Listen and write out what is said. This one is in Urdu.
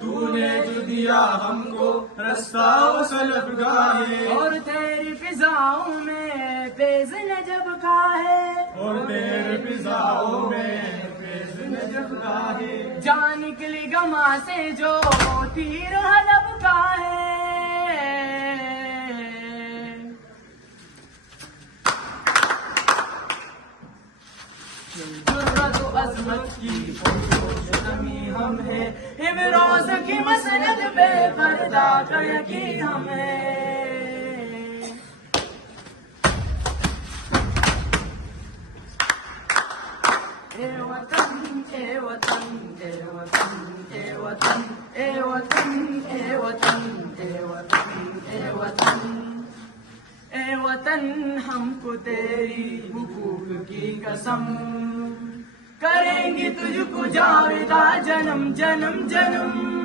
تو نے جو دیا ہم کو رستہ و سلب گاہے، اور تیری فضاؤں میں فیض نجب کا ہے، اور تیرے فضاؤں میں فیض نجب گاہے، جان نکلی گما سے جو تیر حلب کا ہے۔ جرأت و عظمت کی نمی ہم ہے، امروز کی مسند بے پردہ کا یقین ہم ہے۔ اے وطن اے وطن اے وطن اے وطن اے وطن اے وطن اے وطن اے وطن اے وطن، ہم کو تیری حقوق کی قسم، کریں گے تجھ کو جاویدہ جنم جنم جنم۔